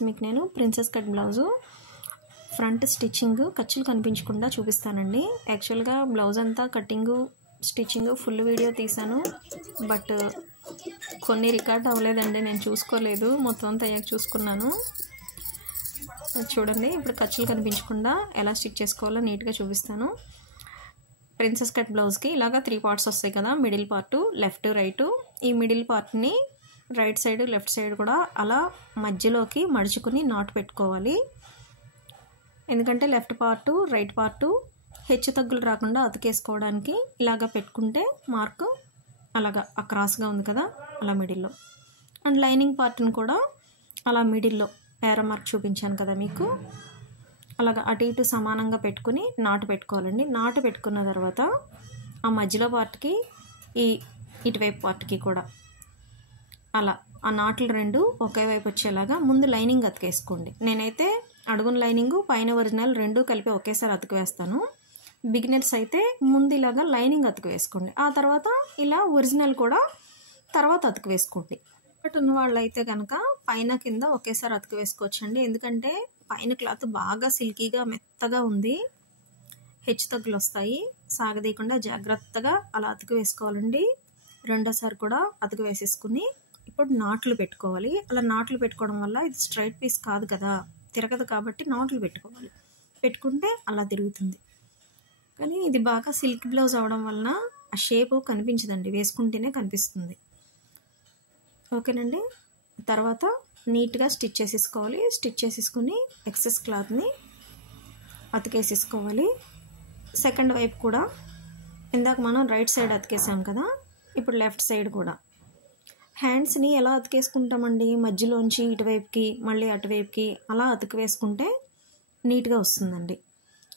ఈరోజు మీకు నేను princess cut blouse front stitching ఖర్చులు కనిపించకుండా చూపిస్తానండి. యాక్చువల్గా బ్లౌజ్ అంతా కటింగు స్టిచ్చింగ్ ఫుల్ వీడియో తీసాను, బట్ కొన్ని రికార్డ్ అవ్వలేదండి, నేను చూసుకోలేదు. మొత్తం అంతా అయ్యాక చూసుకున్నాను. చూడండి, ఇప్పుడు ఖర్చులు కనిపించకుండా ఎలా స్టిచ్ చేసుకోవాలో నీట్గా చూపిస్తాను. ప్రిన్సెస్ కట్ బ్లౌజ్కి ఇలాగా 3 పార్ట్స్ వస్తాయి కదా, మిడిల్ పార్టు, లెఫ్ట్ రైటు. ఈ మిడిల్ పార్ట్ని రైట్ సైడ్ లెఫ్ట్ సైడ్ కూడా అలా మధ్యలోకి మడుచుకుని నాటు పెట్టుకోవాలి. ఎందుకంటే లెఫ్ట్ పార్టు రైట్ పార్టు హెచ్చు తగ్గులు రాకుండా అతికేసుకోవడానికి ఇలాగ పెట్టుకుంటే మార్కు అలాగా అక్రాస్గా ఉంది కదా, అలా మిడిల్లో. అండ్ లైనింగ్ పార్ట్ని కూడా అలా మిడిల్లో పేర మార్క్ చూపించాను కదా మీకు, అలాగా అటు ఇటు సమానంగా పెట్టుకుని నాటు పెట్టుకోవాలండి. నాటు పెట్టుకున్న తర్వాత ఆ మధ్యలో పార్ట్కి ఇటువైపు పార్ట్కి కూడా అలా ఆ నాట్లు రెండు ఒకే వైపు వచ్చేలాగా ముందు లైనింగ్ అతికేసుకోండి. నేనైతే అడుగున లైనింగు పైన ఒరిజినల్ రెండు కలిపి ఒకేసారి అతుకు వేస్తాను. బిగినర్స్ అయితే ముందు ఇలాగా లైనింగ్ అతుకు వేసుకోండి, ఆ తర్వాత ఇలా ఒరిజినల్ కూడా తర్వాత అతుకు వేసుకోండి. బట్ ఉన్న వాళ్ళు అయితే కనుక పైన కింద ఒకేసారి అతుకు వేసుకోవచ్చండి. ఎందుకంటే పైన క్లాత్ బాగా సిల్కీగా మెత్తగా ఉంది, హెచ్చు తగ్గులు వస్తాయి. సాగదీయకుండా జాగ్రత్తగా అలా అతుకు వేసుకోవాలండి. రెండోసారి కూడా అతుకు వేసేసుకుని ఇప్పుడు నాట్లు పెట్టుకోవాలి. అలా నాట్లు పెట్టుకోవడం వల్ల ఇది స్ట్రైట్ పీస్ కాదు కదా, తిరగదు కాబట్టి నాట్లు పెట్టుకోవాలి. పెట్టుకుంటే అలా తిరుగుతుంది. కానీ ఇది బాగా సిల్క్ బ్లౌజ్ అవడం వలన ఆ షేపు కనిపించదండి, వేసుకుంటేనే కనిపిస్తుంది. ఓకేనండి. తర్వాత నీట్గా స్టిచ్ చేసేసుకోవాలి. స్టిచ్ చేసేసుకుని ఎక్సెస్ క్లాత్ని అతికేసేసుకోవాలి. సెకండ్ వైపు కూడా ఇందాక మనం రైట్ సైడ్ అతికేసాం కదా, ఇప్పుడు లెఫ్ట్ సైడ్ కూడా. హ్యాండ్స్ని ఎలా అతికేసుకుంటామండి, మధ్యలోంచి ఇటువైపుకి మళ్ళీ అటువైపుకి అలా అతికి వేసుకుంటే నీట్గా వస్తుందండి.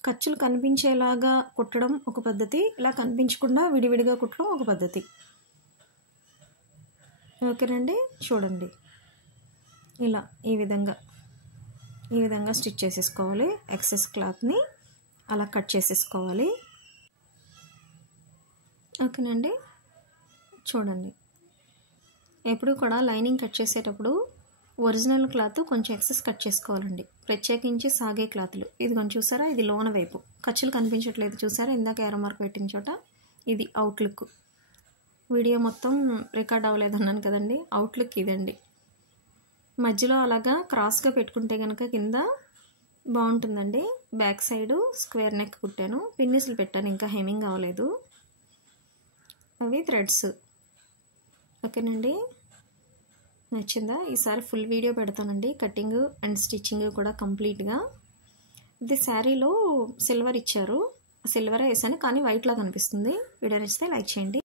ఖర్చులు కనిపించేలాగా కుట్టడం ఒక పద్ధతి, ఇలా కనిపించకుండా విడివిడిగా కుట్టడం ఒక పద్ధతి. ఓకేనండి. చూడండి, ఇలా ఈ విధంగా స్టిచ్ చేసేసుకోవాలి. ఎక్సెస్ క్లాత్ని అలా కట్ చేసేసుకోవాలి. ఓకేనండి. చూడండి, ఎప్పుడు కూడా లైనింగ్ కట్ చేసేటప్పుడు ఒరిజినల్ క్లాత్ కొంచెం ఎక్సెస్ కట్ చేసుకోవాలండి, ప్రత్యేకించి సాగే క్లాత్లు. ఇది కొంచెం చూసారా, ఇది లోన వైపు ఖర్చులు కనిపించట్లేదు చూసారా, ఇందాక ఎర్ర మార్క్ పెట్టిన చోట ఇది అవుట్లుక్. వీడియో మొత్తం రికార్డ్ అవ్వలేదు అన్నాను కదండి, అవుట్లుక్ ఇదండి. మధ్యలో అలాగా క్రాస్గా పెట్టుకుంటే కనుక కింద బాగుంటుందండి. బ్యాక్ సైడు స్క్వేర్ నెక్ కుట్టాను, పిన్నిస్లు పెట్టాను, ఇంకా హెమ్మింగ్ అవ్వలేదు. అవి థ్రెడ్స్. ఓకేనండి. నచ్చిందా? ఈసారి ఫుల్ వీడియో పెడతానండి, కటింగ్ అండ్ స్టిచ్చింగ్ కూడా కంప్లీట్గా. ఇది శారీలో సిల్వర్ ఇచ్చారు, సిల్వరే వేసాను కానీ వైట్లా కనిపిస్తుంది. వీడియో నచ్చితే లైక్ చేయండి.